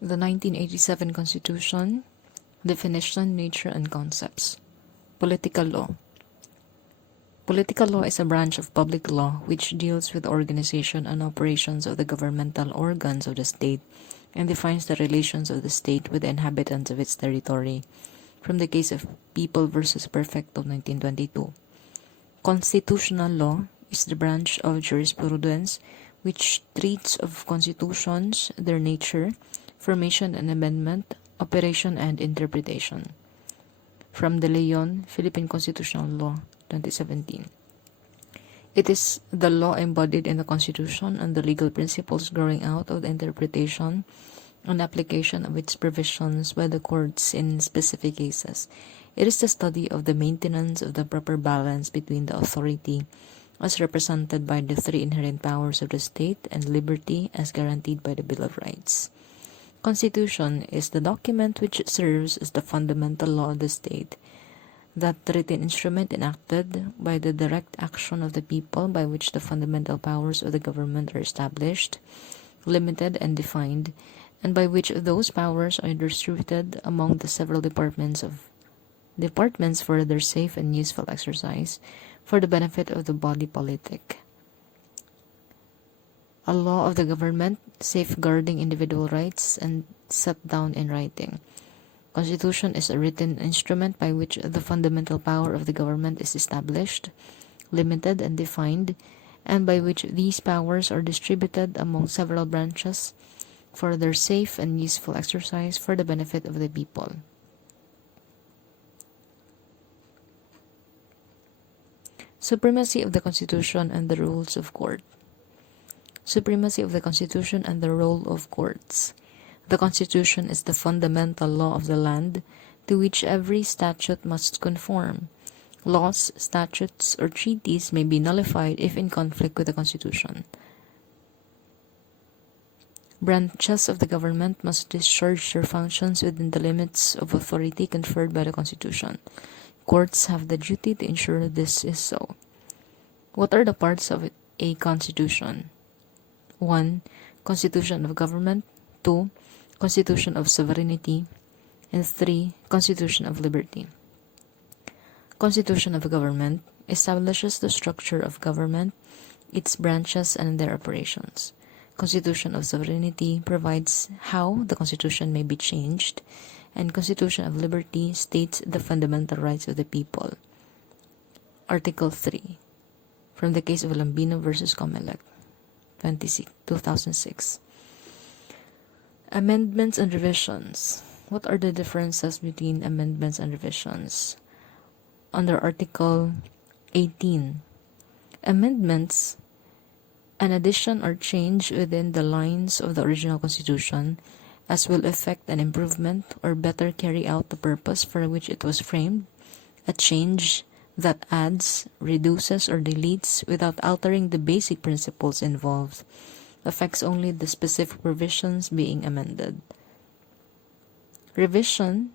The 1987 Constitution, Definition, Nature, and Concepts. Political Law. Political law is a branch of public law which deals with the organization and operations of the governmental organs of the state and defines the relations of the state with the inhabitants of its territory, from the case of People versus Perfecto 1922. Constitutional law is the branch of jurisprudence which treats of constitutions, their nature, formation and amendment, operation and interpretation. From De Leon, Philippine Constitutional Law, 2017. It is the law embodied in the Constitution and the legal principles growing out of the interpretation and application of its provisions by the courts in specific cases. It is the study of the maintenance of the proper balance between the authority as represented by the three inherent powers of the state and liberty as guaranteed by the Bill of Rights. Constitution is the document which serves as the fundamental law of the state, that written instrument enacted by the direct action of the people by which the fundamental powers of the government are established, limited, and defined, and by which those powers are distributed among the several departments for their safe and useful exercise for the benefit of the body politic. A law of the government safeguarding individual rights and set down in writing. Constitution is a written instrument by which the fundamental power of the government is established, limited, and defined, and by which these powers are distributed among several branches for their safe and useful exercise for the benefit of the people. Supremacy of the Constitution and the rules of court. Supremacy of the Constitution and the role of courts. The Constitution is the fundamental law of the land to which every statute must conform. Laws, statutes, or treaties may be nullified if in conflict with the Constitution. Branches of the government must discharge their functions within the limits of authority conferred by the Constitution. Courts have the duty to ensure this is so. What are the parts of a Constitution? 1. Constitution of government. 2. Constitution of sovereignty. And 3. Constitution of liberty. Constitution of government establishes the structure of government, its branches, and their operations. Constitution of sovereignty provides how the Constitution may be changed, and Constitution of liberty states the fundamental rights of the people. Article 3. From the case of Lambino versus Comelec, 2006. Amendments and revisions. What are the differences between amendments and revisions? Under Article 18, amendments, an addition or change within the lines of the original Constitution, as will effect an improvement or better carry out the purpose for which it was framed. A change that adds, reduces, or deletes without altering the basic principles involved affects only the specific provisions being amended. Revision,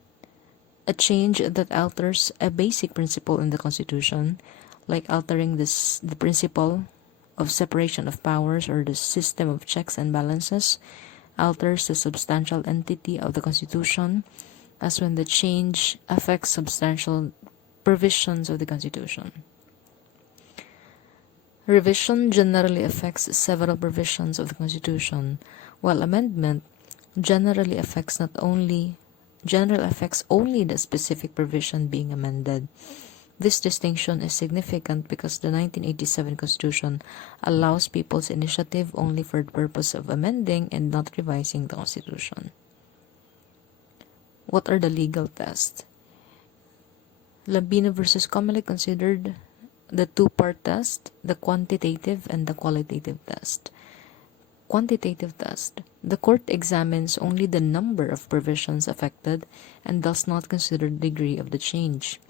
a change that alters a basic principle in the Constitution, like altering the principle of separation of powers or the system of checks and balances, alters the substantial entity of the Constitution, as when the change affects substantial provisions of the Constitution. Revision generally affects several provisions of the Constitution, while amendment generally affects only the specific provision being amended. This distinction is significant because the 1987 Constitution allows people's initiative only for the purpose of amending and not revising the Constitution. What are the legal tests? Lambino versus Comelec considered the two-part test, the quantitative and the qualitative test. Quantitative test. The court examines only the number of provisions affected and does not consider the degree of the change.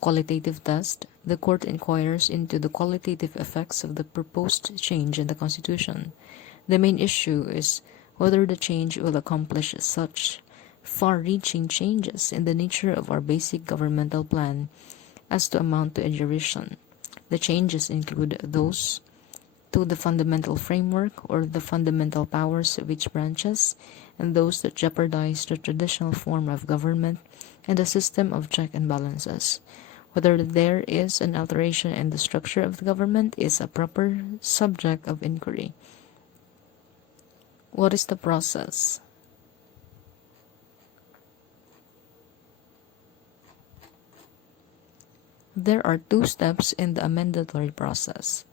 Qualitative test. The court inquires into the qualitative effects of the proposed change in the Constitution. The main issue is whether the change will accomplish such far-reaching changes in the nature of our basic governmental plan as to amount to a derision. The changes include those 2. The fundamental framework or the fundamental powers of each branches and those that jeopardize the traditional form of government and the system of check and balances. Whether there is an alteration in the structure of the government is a proper subject of inquiry. What is the process? There are 2 steps in the amendatory process.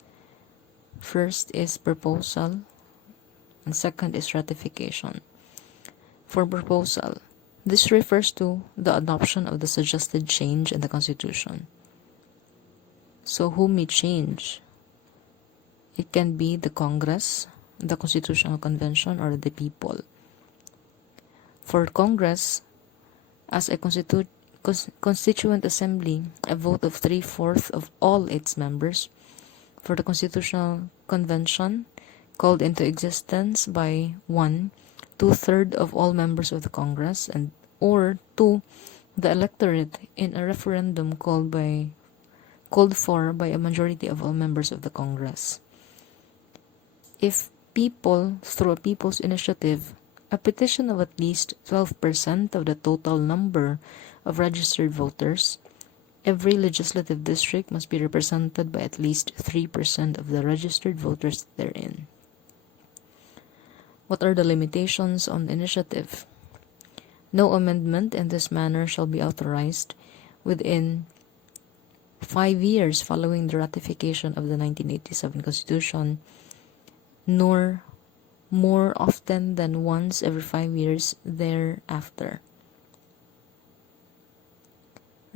First is proposal, and second is ratification. For proposal, this refers to the adoption of the suggested change in the Constitution. So who may change? It can be the Congress, the Constitutional Convention, or the people. For Congress, as a Constituent Assembly, a vote of 3/4 of all its members. For the Constitutional Convention, called into existence by 1, 2/3 of all members of the Congress, and or 2, the electorate in a referendum called for by a majority of all members of the Congress. If people, through a people's initiative, a petition of at least 12% of the total number of registered voters, every legislative district must be represented by at least 3% of the registered voters therein. What are the limitations on initiative? No amendment in this manner shall be authorized within 5 years following the ratification of the 1987 Constitution, nor more often than once every 5 years thereafter.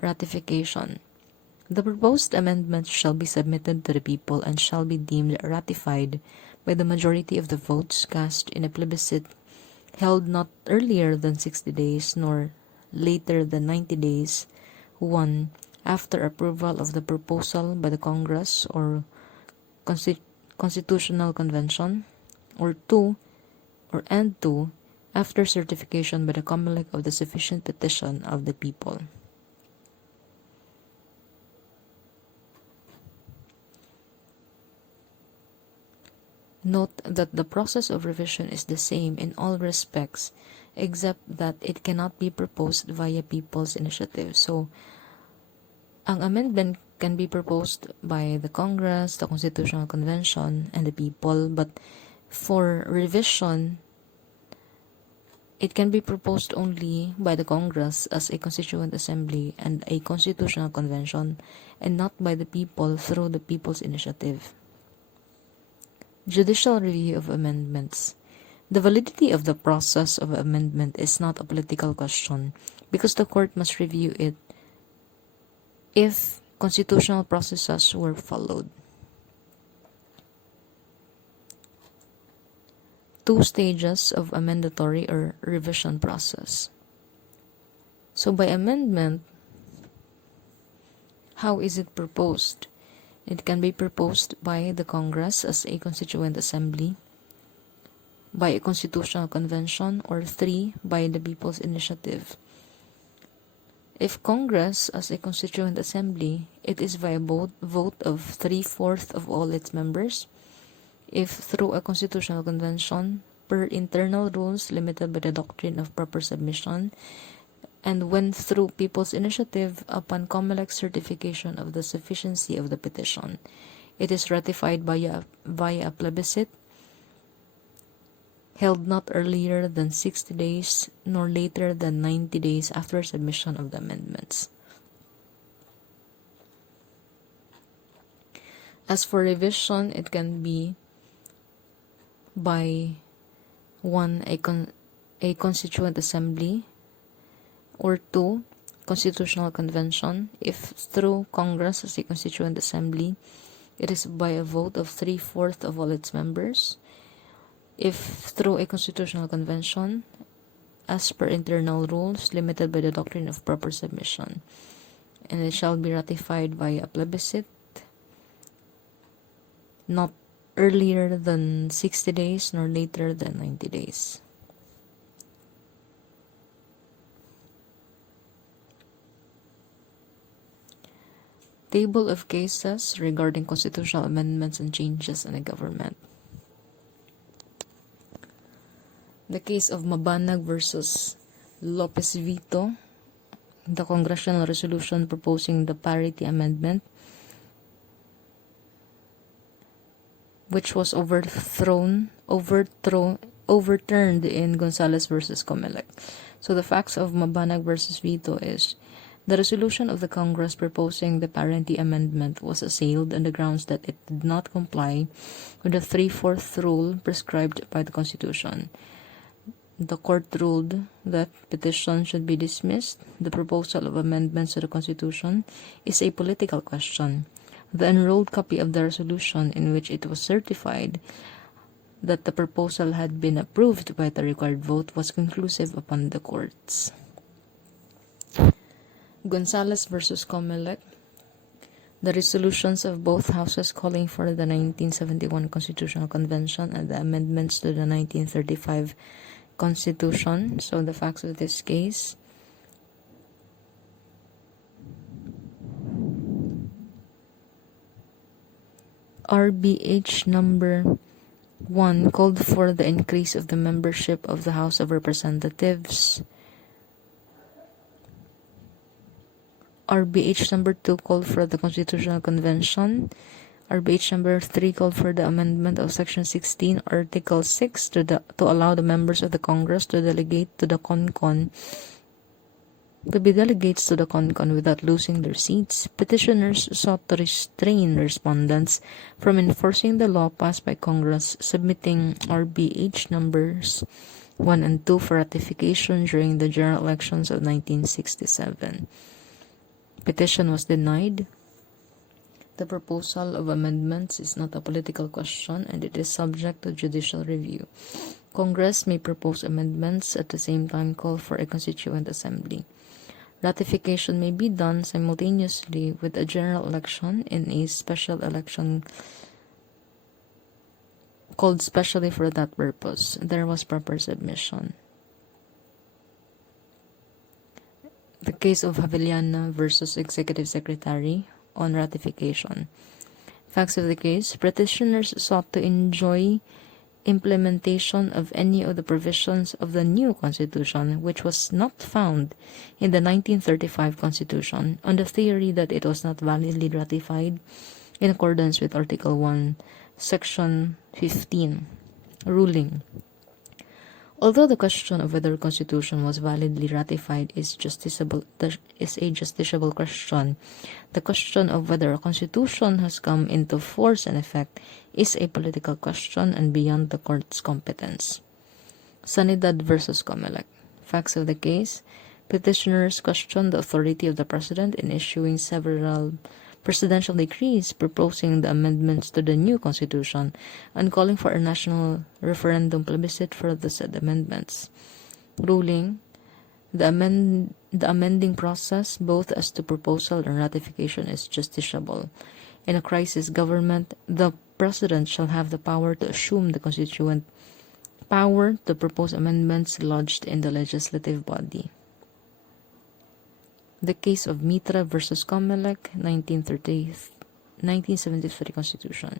Ratification. The proposed amendment shall be submitted to the people and shall be deemed ratified by the majority of the votes cast in a plebiscite held not earlier than 60 days nor later than 90 days, 1. After approval of the proposal by the Congress or Constitutional Convention, or 2, after certification by the Comelec of the sufficient petition of the people. Note that the process of revision is the same in all respects except that it cannot be proposed via people's initiative. So, ang amendment can be proposed by the Congress, the Constitutional Convention, and the people, but for revision, it can be proposed only by the Congress as a Constituent Assembly and a Constitutional Convention, and not by the people through the people's initiative. Judicial review of amendments. The validity of the process of amendment is not a political question because the court must review it if constitutional processes were followed. 2 stages of amendatory or revision process. So by amendment, how is it proposed? It can be proposed by the Congress as a Constituent Assembly, by a Constitutional Convention, or 3, by the People's Initiative. If Congress as a Constituent Assembly, it is by a vote of 3/4 of all its members. If through a Constitutional Convention, per internal rules limited by the doctrine of proper submission, and when through People's Initiative upon Comelec certification of the sufficiency of the petition, it is ratified via a plebiscite held not earlier than 60 days nor later than 90 days after submission of the amendments. As for revision, it can be by 1. A Constituent Assembly, or 2. Constitutional Convention. If through Congress as a Constituent Assembly, it is by a vote of 3/4 of all its members. If through a Constitutional Convention, as per internal rules limited by the doctrine of proper submission, and it shall be ratified by a plebiscite not earlier than 60 days nor later than 90 days. Table of cases regarding constitutional amendments and changes in the government. The case of Mabanag versus Lopez Vito, the congressional resolution proposing the parity amendment, which was overturned in Gonzalez versus Comelec. So the facts of Mabanag versus Vito is the resolution of the Congress proposing the parity amendment was assailed on the grounds that it did not comply with the 3/4 rule prescribed by the Constitution. The court ruled that petition should be dismissed. The proposal of amendments to the Constitution is a political question. The enrolled copy of the resolution, in which it was certified that the proposal had been approved by the required vote, was conclusive upon the courts. Gonzalez versus Comelec, the resolutions of both houses calling for the 1971 Constitutional Convention and the amendments to the 1935 Constitution. So the facts of this case: RBH number 1 called for the increase of the membership of the House of Representatives. RBH number 2 called for the Constitutional Convention. RBH number 3 called for the amendment of Section 16, Article 6 to allow the members of the Congress to delegate to the CONCON to be delegates to the CONCON without losing their seats. Petitioners sought to restrain respondents from enforcing the law passed by Congress, submitting RBH numbers 1 and 2 for ratification during the general elections of 1967. Petition was denied. The proposal of amendments is not a political question and it is subject to judicial review. Congress may propose amendments at the same time call for a constituent assembly. Ratification may be done simultaneously with a general election in a special election called specially for that purpose. There was proper submission. The case of Javellana versus Executive Secretary on ratification. Facts of the case: petitioners sought to enjoin implementation of any of the provisions of the new Constitution which was not found in the 1935 Constitution on the theory that it was not validly ratified in accordance with Article 1, Section 15. Ruling: although the question of whether the Constitution was validly ratified is a justiciable question, the question of whether a Constitution has come into force and effect is a political question and beyond the court's competence. Sanidad versus Comelec. Facts of the case: petitioners questioned the authority of the President in issuing several presidential decrees proposing the amendments to the new Constitution and calling for a national referendum plebiscite for the said amendments. Ruling: the amending process, both as to proposal and ratification, is justiciable. In a crisis government, the President shall have the power to assume the constituent power to propose amendments lodged in the legislative body. The case of Mitra versus Comelec, 1973 Constitution.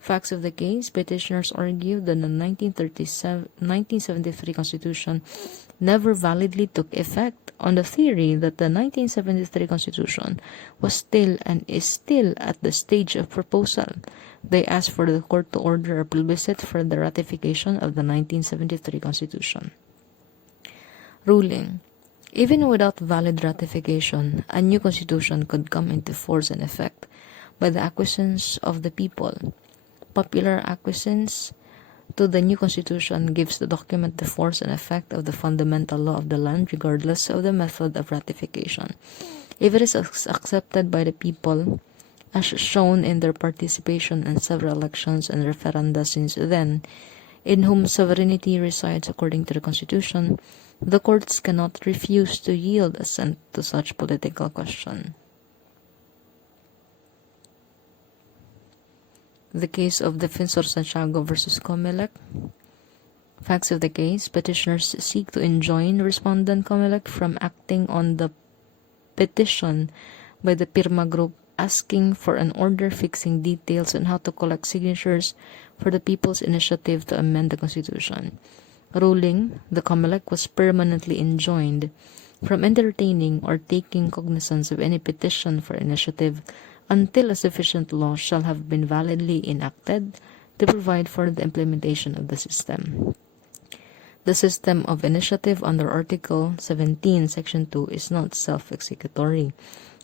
Facts of the case: petitioners argued that the 1973 Constitution never validly took effect on the theory that the 1973 Constitution was still and is still at the stage of proposal. They asked for the court to order a plebiscite for the ratification of the 1973 Constitution. Ruling: even without valid ratification, a new constitution could come into force and effect by the acquiescence of the people. Popular acquiescence to the new constitution gives the document the force and effect of the fundamental law of the land, regardless of the method of ratification. If it is accepted by the people, as shown in their participation in several elections and referenda since then, in whom sovereignty resides according to the Constitution, the courts cannot refuse to yield assent to such political question. The case of Defensor Santiago versus Comelec. Facts of the case: petitioners seek to enjoin respondent Comelec from acting on the petition by the Pirma Group asking for an order fixing details on how to collect signatures for the People's Initiative to amend the Constitution. Ruling, the Comelec was permanently enjoined from entertaining or taking cognizance of any petition for initiative until a sufficient law shall have been validly enacted to provide for the implementation of the system. The system of initiative under Article 17, Section 2 is not self-executory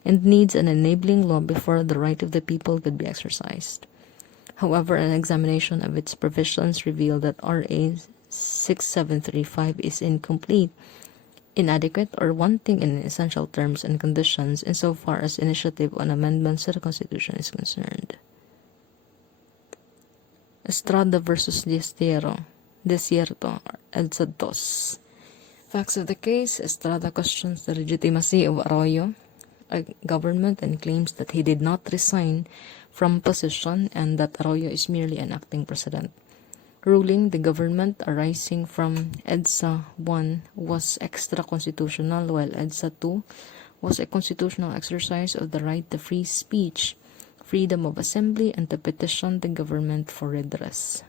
and needs an enabling law before the right of the people could be exercised. However, an examination of its provisions revealed that RA 6735 is incomplete, inadequate, or wanting in essential terms and conditions insofar as initiative on amendments to the Constitution is concerned. Estrada versus Desierto, EDSA 2. Facts of the case: Estrada questions the legitimacy of Arroyo, a government, and claims that he did not resign from position and that Arroyo is merely an acting president. Ruling, the government arising from EDSA 1 was extra-constitutional, while EDSA 2 was a constitutional exercise of the right to free speech, freedom of assembly, and to petition the government for redress.